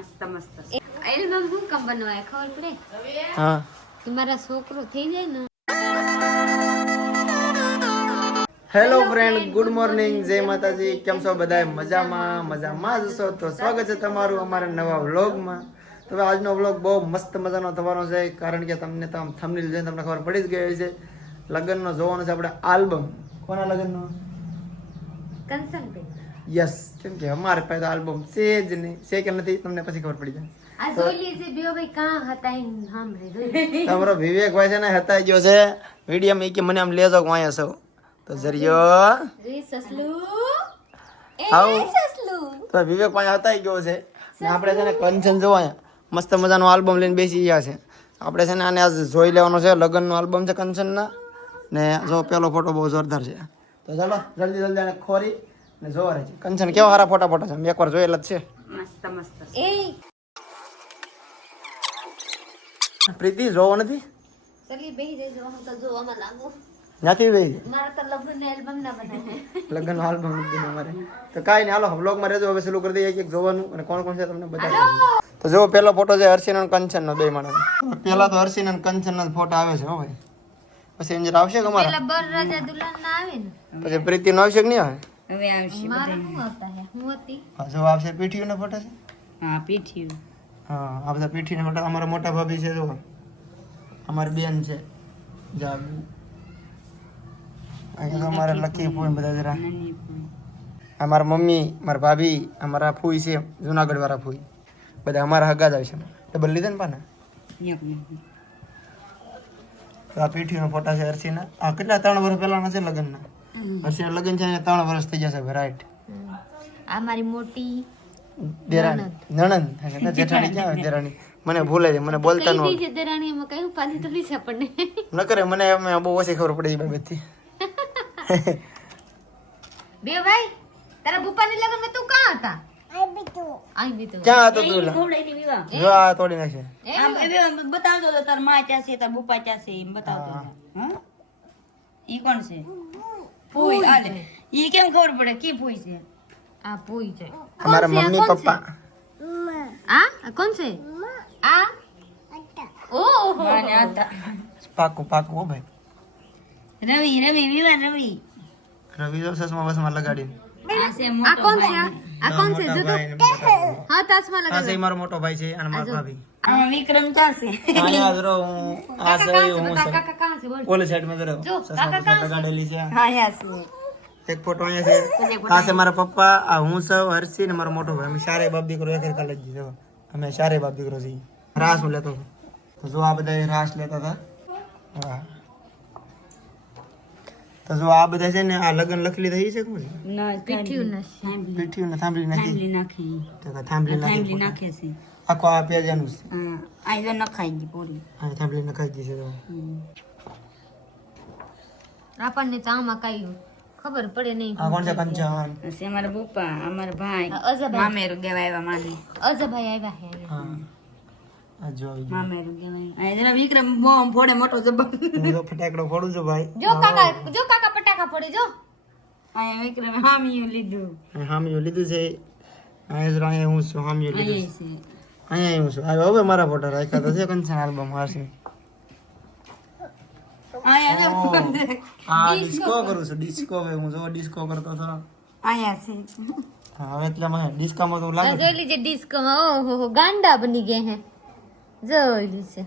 મસ્ત મસ્ત એલ્બમ હું કામ બનાવાય ખબર પડે? હા કે મારા છોકરો થઈ જાય ને. હેલો ફ્રેન્ડ, ગુડ મોર્નિંગ, જય માતાજી. કેમ છો બધા? મજામાં જ છો? તો સ્વાગત છે તમારું અમારા નવા વ્લોગમાં. તો હવે આજનો વ્લોગ બહુ મસ્ત મજાનો થવાનો છે, કારણ કે તમને તો આમ થંબનેલ જોઈને તમને ખબર પડી જ ગઈ છે. લગ્નનો જોવાનો છે આપણે આલ્બમ. કોના લગ્નનો? કંસન પે યસ, કેમ કે અમારે પાસે આલ્બમ છે જ નહીં. છે કે નથી તમને પછી ખબર પડી જાય. આ જોઈ લીજે બેઓ ભાઈ કાં હતા ઈ સાંભળે જોઈ. તમારો વિવેકભાઈ છે ને હતાઈ ગયો છે વિડીયોમાં, કે મને આમ લેજો વાયા છો તો જરિયો રે સસલું આવ સસલું તો વિવેક પાસે હતાઈ ગયો છે ને આપણે છે ને કંચન જોવા મસ્ત મજાનો આલ્બમ લઈને બેસી ગયા છે. આપણે છે ને આને આજ જોઈ લેવાનો છે. લગ્નનો આલ્બમ છે કંચનના, ને જો પેલો ફોટો બહુ જોરદાર છે. તો ચાલો જલ્દી જલ્દી આને ખોરી ને જોવા રહે છે. કંચન કેવા સારા ફોટા છે, મેં એકવાર જોયેલા જ છે. મસ્ત મસ્ત એ પ્રીતિ જોવો નથી? ચલી બેહી જજો, હું તો જોવામાં લાગુ. નથી ભાઈ મારા તો લગ્ન એલ્બમ ના બનાવે. લગ્નનો આલ્બમ નથી અમારે. તો કાંઈ નહીં, હાલો વ્લોગમાં રહેજો. હવે શરૂ કરી દઈએ એક એક જોવાનું, અને કોણ કોણ છે તમને બતાવી. તો જો પેલો ફોટો છે હર્ષિન અને કંચનનો, બે માણસ. પેલા તો હર્ષિન અને કંચનના ફોટા આવે છે હો ભાઈ. પછી એન્જર આવશે કે અમારા? પેલા બર રાજા દુલ્હન ના આવે ને, પછી પ્રીતિનો આવશે કે નહીં આવે? હવે આવશે મારા શું આવતા હે? હું હતી હા, જો આવશે પીઠીના ફોટા છે. હા પીઠ્યું હા, આ બધા પીઠીના ફોટા. અમારા મોટા ભાભી છે, જો અમારી બેન છે જાગુ. અહીંયા તો અમારા લકી ફૂઈ બધા જરા. અમારા મમ્મી, મારા ભાભી, અમારા ફૂઈ છે જુનાગઢ વાળા ફૂઈ, બધા અમારા હગા જ આવશે. ડબલ લીધા ને પાના. આ પીઠીનો ફોટા છે હર્ષિના. આ કેટલા 3 વર્ષ પહેલાના છે લગ્નના. હર્ષિના લગ્ન છે ને 3 વર્ષ થઈ જશે રાઈટ. આ મારી મોટી દેરાણી નણંદ જેઠાણી ક્યાં આવે? દેરાણી મને ભૂલે છે, મને બોલતા ન કઈ છે દેરાણી, એમાં કઈ ઉપાધિ તો નહીં છે આપણને. ન કરે. મને અમે બહુ ઓછી ખબર પડી એ બાબતથી. બે ભાઈ તારા બુપાની લગનમાં તું કાં હતા? આઈ બી તો ક્યાં હતો તું? ખવડાવી વિવાહ જો આ તોડી નાખે. આમ એ બતાવજો તો તાર માં ક્યાં છે, તાર બુપા ક્યાં છે એમ બતાવજો. હા ઈ કોણ છે? ફૂઈ. આલે ઈ કેમ ખબર પડે કી ફૂઈ છે? આ પૂઈ છે. અમારા મમ્મી પપ્પા. આ કોણ છે? આ ઓહો માને આતા પાકું પાકું હો ભાઈ. રવિ રવિ વિવાહ રવિ રવિ તો ચશ્મા બસમાં લગાડીને. આ છે આ મોટો કોણ છે? ભાઈ. આ કોણ છે? જો તો હા તાસમાં આ લગાવ. છે મારો મોટો ભાઈ છે અને મારા ભાભી. આ વિક્રમ ક્યાં છે? અહીંયા જરો હું આ છે હું છે. કાકા કાં છે બોલ. ઓલી સાઈડ માં જરો ચશ્મા બસમાં લગાડેલી છે. હા યા છે. એક ફોટો અહીંયા છે. આ છે મારા પપ્પા, આ હું છું હર્ષિ ને મારો મોટો ભાઈ. અમે ચારે બાપ દીકરો એક કોલેજ જો. અમે ચારે બાપ દીકરો છીએ. રાસ હું લેતો હતો. તો જો આ બધા રાસ લેતા હતા. વાહ. તો જો આ બધા છે ને આ લગન લખલી થઈ છે કોણ? ના પીઠ્યું નથી. પીઠ્યું ને થાંભલી નાખી. થાંભલી નાખી. તો કે થાંભલી થાંભલી નાખી. નાખે છે. આખો આ પેજ એનું છે. હા આ જો નખાઈ ગઈ પૂરી. આ થાંભલી નખાઈ ગઈ છે તો. આપણને તો આમાં કઈ ખબર પડે નહીં. આ કોણ છે? કંચન. આ છે અમારા પપ્પા, અમારા ભાઈ, અજયભાઈ મામેરું દેવા આવ્યા માને. અજયભાઈ આવ્યા હે. હા આ જો મામેરું દેવા. આ જરા વિક્રમ બોમ્બ ફોડે મોટો જબર. હું તો ફટાકડો ફોડું છું ભાઈ. જો કાકા પટાકા પડે જો. આ વિક્રમ હામિયું લીધું. હામિયું લીધું છે. અહીંયા જરા અહીંયા હું છું હામિયું લીધું છે. છે. અહીંયા હું છું. હવે મારા ફોટા રાખ્યા તો છે કંચન આલ્બમ હારશે. આયા જો. આ ડિસ્કો કરું છું. ડિસ્કો હવે હું જો ડિસ્કો કરતો હતો. આયા છે. હા હવે એટલે મને ડિસ્કામાં તો લાગે. જોઈ લીજે ડિસ્કોમાં. ઓહો ગાંડા બની ગયા હે. જોઈ લીજે.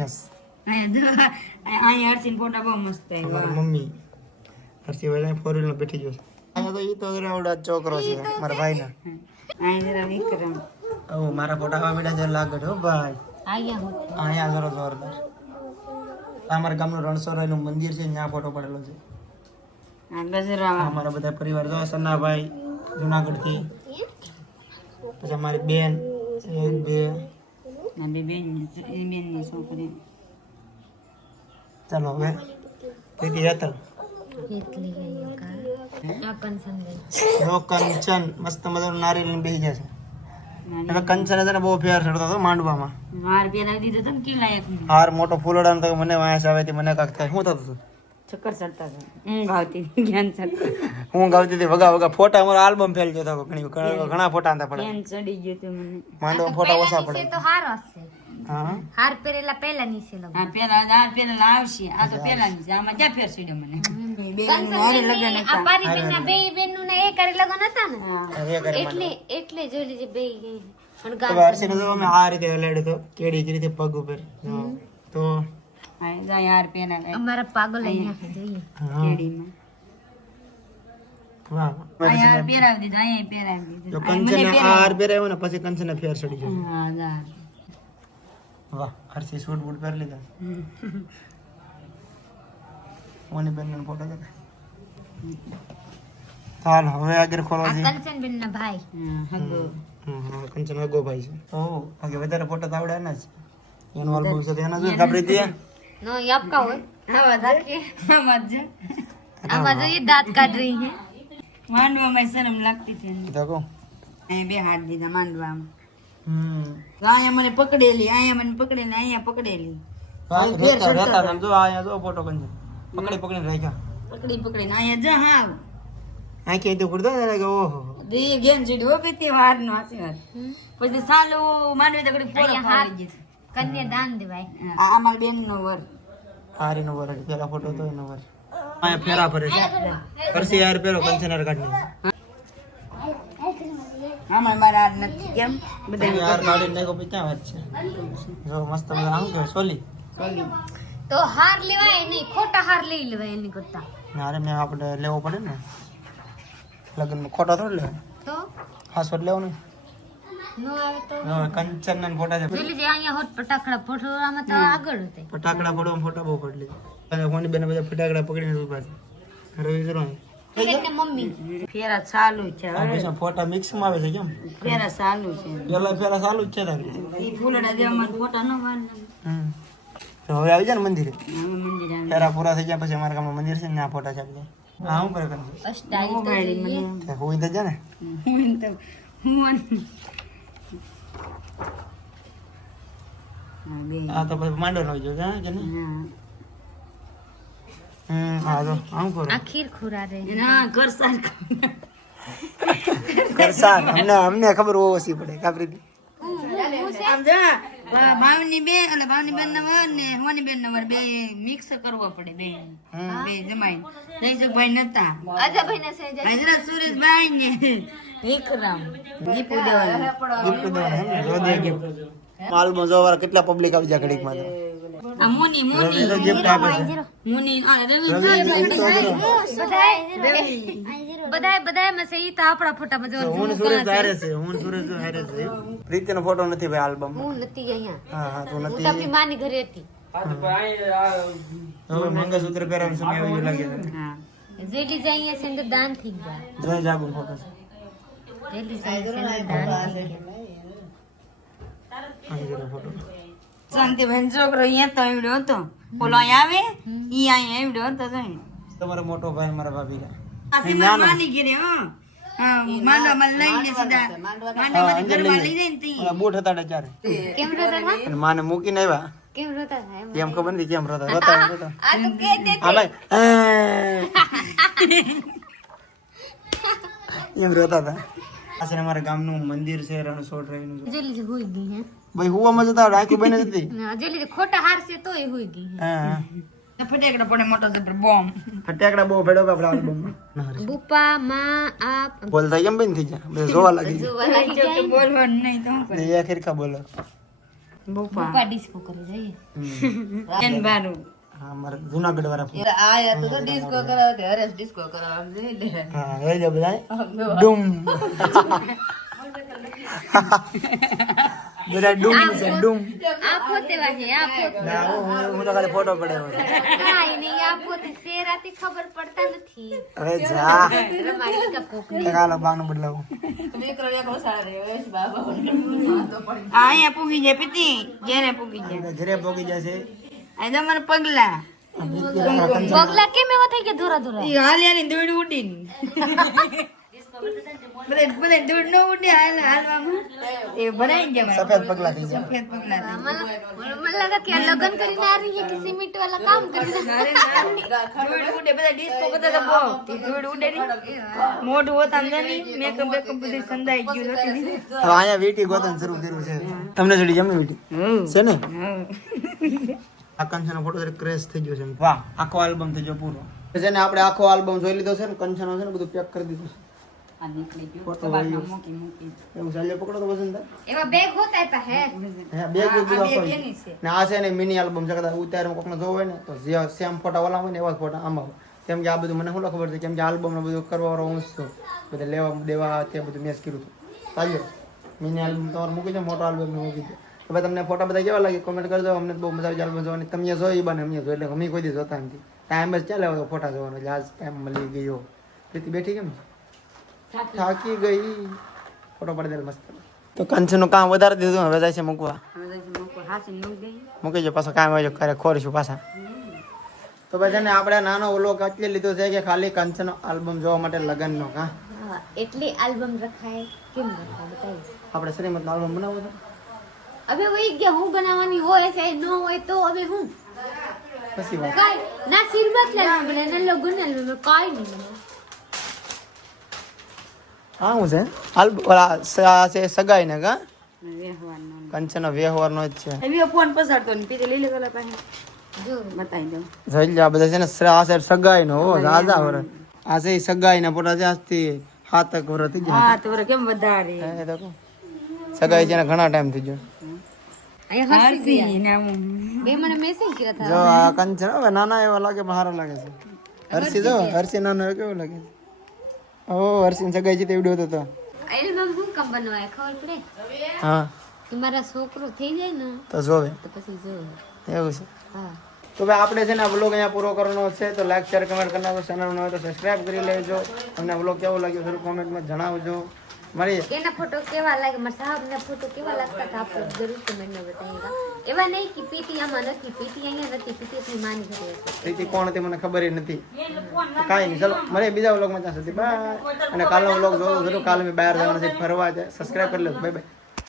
યસ. આયા જો. આયા હર્ષિન ફોટા બહુ મસ્ત આવ્યા. મારા મમ્મી હર્ષિભાઈ ફોર વ્હીલર બેઠી ગયો છે. અહીંયા તો ઈ તો રાવડા છોકરો છે મારા ભાઈના. આયા જરા વિક્રમ. ઓ મારા ફોટા આવા બેઠા છે લાગે હો ભાઈ. આયા હું અહીંયા જરો જોરદાર. આ અમારા ગામનું રણછોડરાયનું મંદિર છે, ત્યાં ફોટો પડેલો છે. આ ગજરાવા. અમારા બધા પરિવાર જો સન્નાભાઈ જુનાગઢથી, પછી અમારી બેન એક બે. આ બે બેનની છોકરી. ચાલો હવે પ્રીતિ હેતલ. કેટલી ગઈ કા આ કંસન ગઈ. જો કંચન મસ્ત મજાનું નારિયેલ લઈને બેસી જશે. એટલે કંચન છે ને બહુ ફેર ચડતો હતો માંડવામાં. હાર પહેરાવી દીધો તો ને કેલા એક. હાર મોટો ફૂલડાનો તો મને વાંસ આવે તે મને કાક થાય. શું થતું હતું? ચક્કર ચડતા હતા, ઊંઘ આવતી હતી, જ્ઞાન ચડતા, હું ગાવતી હતી વગા વગા ફોટા અમારો આલ્બમ ફેલ જતો ઘણા ફોટા હતા પડે જ્ઞાન ચડી ગયું હતું મને. માંડો ફોટા ઓછા પહેલા પડે નીચે તો હારો હશે. હા હાર પહેરેલા પહેલા નીચે લગન. આ પેલા આવશે, આ તો પેલા ની છે. આમાં ક્યાં ફેર સીડ્યો મને? કંચનબેનને આ પારીબેનના બે બેનનું ને એક હારે લગન હતા ને એ કરે એટલે જોઈ લીજે બે પણ તો ગામ હર્ષિને જો અમે આ રીતે હલાડ્યો તો કેડી કરી રીતે પગ ઉપર તો આ જાય યાર પેલા અમારા પાગલ અહીંયા જોઈએ. હા કેડીમાં વાહ અહીંયા પહેરાવી દીધું, અહીંયા પહેરાવી તો દીધું. કંચન આ હાર પહેરાવ્યો ને પછી કંચન ફેર ચડી જાય હા, જા. વાહ હર્ષિ સૂટ બૂટ પહેરી લીધા મોની બેન નો ફોટો દેખાય ચાલ હવે આગળ ખોલો છે કંચનબેનના ભાઈ હા, હગો. કંચન વગો ભાઈ છે ઓ આગે વધારે ફોટો તો આવડે ને જ એનો આલ્બમ છે એના જો કાપડી દે નો યાપકા હોય આમાં જ. આમાં જોઈએ દાંત કાઢ રહી હે. માંડવામાં શરમ લાગતી હતી એને. તો કો અહીંયા બે હાથ દીધા માંડવામાં. અહીંયા મને પકડેલી, અહીંયા મને પકડેલી, અહીંયા પકડેલી. રહેતા તમે જો આયા જો ફોટો કંચન પકડીને રાખ્યા પકડીને અહીંયા જા હાવ. આંખે તો કુડતો ને કે ઓહો દે ગેમ સીડો પીતી વારનો આશીર્વાદ. પછી સાલું માંડવી તકડી પોળો અહીંયા હાથ પાડી ગઈ. કન્યા દાન દેવાય. આ અમારી બેનનો વર. હારીનો વર પેલા ફોટો તો એનો વર આયા ફેરા ફરે છે પરસી યાર પેરો કંચન હાર કાઢને આમાં મારા હાથ નથી કેમ બધા યાર કાઢીને નાખો પછી ક્યાં વાત છે જો મસ્ત મજા આમ કે સોલી તો હાર લેવાય નહીં, ખોટા હાર લઈ લેવાય એની કરતા. હારે મેં આપણે લેવો પડે ને લગ્નમાં ખોટા થોડ લેવા તો ખાસ વટ લેવાનું નો આવે તો હવે કંચન ના ફોટા છે જોઈ લીજે અહીંયા હોત ફટાકડા ફોટોમાં તો આગળ હોતે. ફટાકડા ફોડવા ફોટા બહુ પડ લીધા ફોની બેને બધા ફટાકડા પકડીને ઉભા છે રવિ કરવાનું એટલે મમ્મી ફેરા ચાલુ છે આ પછી ફોટા મિક્સ માં આવે છે કેમ ફેરા ચાલુ છે પેલા ફેરા ચાલુ જ છે તારે ઈ ફૂલડા દેવા મને ફોટા ન વાળના. તો હવે આવી જાય ને મંદિરે હવે મંદિર આવે. ફેરા પૂરા થઈ ગયા પછી અમારા ગામમાં મંદિર છે ને આ ફોટા ચાલી જાય હા હું કરે કંચન અષ્ટાઈ તો જોઈએ. હોઈ તો જાય ને હું તો હું હા બે આ તો પછી માંડો નો જો કે નહીં હા હા તો આમ કરો આ ખીર ખુરા રે ના ઘર સાર કરસાન અમને ખબર ઓછી પડે કાપરી આમ જા ભાવની બે એટલે ભાવની બેન ના વર ને હોની બેન ના વર બે મિક્સ કરવો પડે બે બે જમાઈ જયસુખભાઈ નતા અજાભાઈ ના છે હજરત સુરેશભાઈ ને વિક્રમ દીપુ દેવાના ગિફ્ટ દેવાનું એમ ને રોદે ગિફ્ટ માલમાં જોવા કેટલા પબ્લિક આવી જાય ઘડીક માં આ મુની મુની તો ગિફ્ટ આપે છે મુની આ રવિ બધાય માં છે ઈ તો આપણા ફોટામાં જો હું ને સુરેશ હારે છે હું ને સુરેશ હારે છે પ્રીતિનો ફોટો નથી ભાઈ આલ્બમ હું નથી અહીંયા. હા હા તું હું નથી તો આપણી માની ઘરે હતી. હવે મંગળસૂત્ર પહેરવાનો સમય આવ્યો લાગે છે હા જેલી જાય અહીંયા સેન્ડર દાન થઈ ગયા. જોઈ જાગું ફોટો છે જેલી જાય સેન્ડર દાન થઈ ગયા. આ જરા ફોટો શાંતિભાઈ છોકરો અહીંયા તો આવડ્યો હતો બોલો અહીંયા આવે ઈ અહીંયા આવડ્યો હતો જોઈ તમારો મોટો ભાઈ મારા ભાભી આ માની ઘરે હો હા માંડવામાં લઈને સીધા માંડવામાં ઘરમાં લઈ જાય ને તી ઓલા બૂટ હતા ચારે કેમ રોતા હતા? અને માને મૂકીને આવ્યા કેમ રોતા હતા? એમ. કેમ ખબર નથી કેમ રોતા રોતા રોતા આ તો કે દે. હા ભાઈ એમ રોતા હતા આ અમારા ગામનું મંદિર છે રણછોડ રાયનું છે. જેલી જે હોઈ ગઈ હે. ભાઈ હુવામાં જતા રાખી બને હતી ના, જેલી જે ખોટા હાર છે તોય હોઈ ગઈ હે. હા ફટાકડા પડે મોટો જબર બોમ્બ ફટાકડા બહુ ભેડો આપડે આલ્બમમાં બુપા માં આપ બોલતા કેમ બંધ થઈ જાય બધા જોવા લાગી જોવા લાગી જાય. બોલવાનું નહીં તો હું કરે જાય એ ખીરખા બોલો બુપા બુપા ડિસ્કો કરી જઈએ. એન બારું હા મારા જુનાગઢ વાળા આયા તો ડિસ્કો કરાવતે હરેશ ડિસ્કો કરાવવા દે લે હા એ જ બધા ડૂમ બધા ડૂમ છે ડૂમ આ પોતે વાગે આ પોતે ના હું તો ખાલી ફોટો પડ્યો કાઈ નહીં આ પોતે શેરાથી ખબર પડતા નથી. હવે જા રમાડી કા કોકની કાલો બાગનું બદલાવું આયા પૂગી જાય પીતી ઘેરે પૂગી જાય ઘરે પોગી જશે આ તો મને પગલા પગલા કેમ એવા થઈ ગયા ધોરા ધોરા? ઈ હાલ યાની દોડી ઉડીને બધા દૂર ન ઉડે હાલવામાં એ ભરાઈ જાય સફેદ પગલા થઈ જાય. સફેદ પગલા મને લાગે કે આ લગન કરીને આ રહી છે કે સિમેન્ટ વાળા કામ કરીને ધૂળ ઉડે બધા ડિસ્કો બધા તો બહુ ધૂળ ઉડે નહીં મોઢું હોતા નહીં મેકઅપ બેકઅપ બધું સંધાઈ ગયું જોતી નહીં. હવે અહીંયા વીટી ગોતન શરૂ કર્યું છે. તમને જોડી જમી વીટી છે ને? આ કંચનો ફોટો ક્રેશ થઈ ગયો છે. વાહ, આખો આલ્બમ થઈ ગયો પૂરો. છે ને આપણે આખો આલ્બમ જોઈ લીધો છે ને, કંચનો છે ને બધું પેક કરી દીધું છે. આ નીકળી ગયું ફોટો કબાટમાં મૂકી એવું ચાલ્યો પકડો તો વસંત એવા બેગ હોતા હતા હે હા બેગ બધું આ આખો બે કેની છે? ને આ છે ને મિની આલ્બમ છે. કદાચ ઉતારમાં કોકનો જોવો હોય ને તો જે સેમ ફોટા વાળા હોય ને એવા ફોટા આમાં હોય. કેમ કે આ બધું મને શું ખબર છે, કેમ કે આલ્બમ ને બધું કરવા વાળો હું છું. બધા લેવા દેવા તે બધું મેચ કર્યું હતું. ચાલ્યો મિની આલ્બમ તમારે મૂકી દો, મોટો આલ્બમ મૂકી દો. તો ભાઈ તમને ફોટા બધા કેવા લાગે કોમેન્ટ કરજો. અમને બહુ મજા આવી આલ્બમ જોવાની. તમે જોઈ બને અમને જોઈ એટલે અમે કોઈ દી જોતા નથી. ટાઈમ જ ચાલે હવે ફોટા જોવાનો. એટલે આજ ટાઈમ મળી ગયો. પ્રીતિ બેઠી કેમ છે? થાકી ગઈ. ફોટો પાડી દે મસ્ત. તો કંચનું કામ વધારે દીધું, હવે જાય છે મૂકવા. હવે તો મૂકો હાસી મૂકી દઈએ. મૂકી જો પાછો કામ હોય કરે ખોરીશું પાછા. તો પછી છે ને આપણે નાનો વ્લોગ એટલે લીધો છે કે ખાલી કંચનો આલ્બમ જોવા માટે લગનનો. કા એટલી આલ્બમ રખાય કેમ રખાય બતાવો. આપણે શ્રીમતનો આલ્બમ બનાવવો છે. હવે વહી ગયા હું બનાવવાની હોય છે ન હોય તો હવે હું પછી વાત કાઈ ના શ્રીમત લે બને ને લગન ને કાઈ નહીં બને. હા હું છે આલ્બમ ઓલા છે સગાઈ ને કા વ્યવહારનો કંચનો વ્યવહારનો જ છે. હવે ફોન પસારતો ને પીતે લઈ લે ગલા પાસે જો બતાવી દઉં. જોઈ લે આ બધા છે ને આ છે સગાઈ નો હો રાજા વર. આ છે સગાઈ ના ફોટા છે આજથી 7 વર્ષ થઈ ગયા. હા તો કેમ વધારે એ તો કહું. સગાઈ છે ને ઘણા ટાઈમ થઈ ગયો. અહીંયા હસી હાસી ને આમ બે મને મેસેજ કર્યા હતા જો આ કંચન હવે નાના એવા લાગે પણ સારા લાગે છે. હર્ષી જો હર્ષી નાનો એવો કેવો લાગે છે. ઓ હર્ષી સગાઈ છે તેવડો હતો તો. એલ્બમ હું કામ બનાવાય ખબર પડે હા કે મારા છોકરો થઈ જાય ને તો જોવે તો પછી જો એવું છે. હા તો ભાઈ આપણે છે ને આ બ્લોગ અહીંયા પૂરો કરવાનો છે. તો લાઈક શેર કમેન્ટ કરી નાખો. ચેનલ હોય તો સબસ્ક્રાઇબ કરી લેજો. તમને બ્લોગ કેવો લાગ્યો જરૂર કોમેન્ટમાં જણાવજો. મળીએ. કેના ફોટો કેવા લાગે મારા સાહેબના ફોટો કેવા લાગતા હતા આપ જરૂર કમેન્ટમાં બતાવીએ. એવા નહીં કે પીટી આમાં નથી, પીટી અહીંયા નથી, પીટી આપણી માની ઘરે હશે. પ્રીતિ કોણ હતી મને ખબર નથી. કાંઈ નહીં, ચલો મળીએ બીજા વ્લોગમાં. ત્યાં સુધી બાય. અને કાલનો વ્લોગ જોવો જરૂર. કાલે મેં બહાર જવાના છે ફરવા. સબસ્ક્રાઇબ કરી લેજો. Bye bye.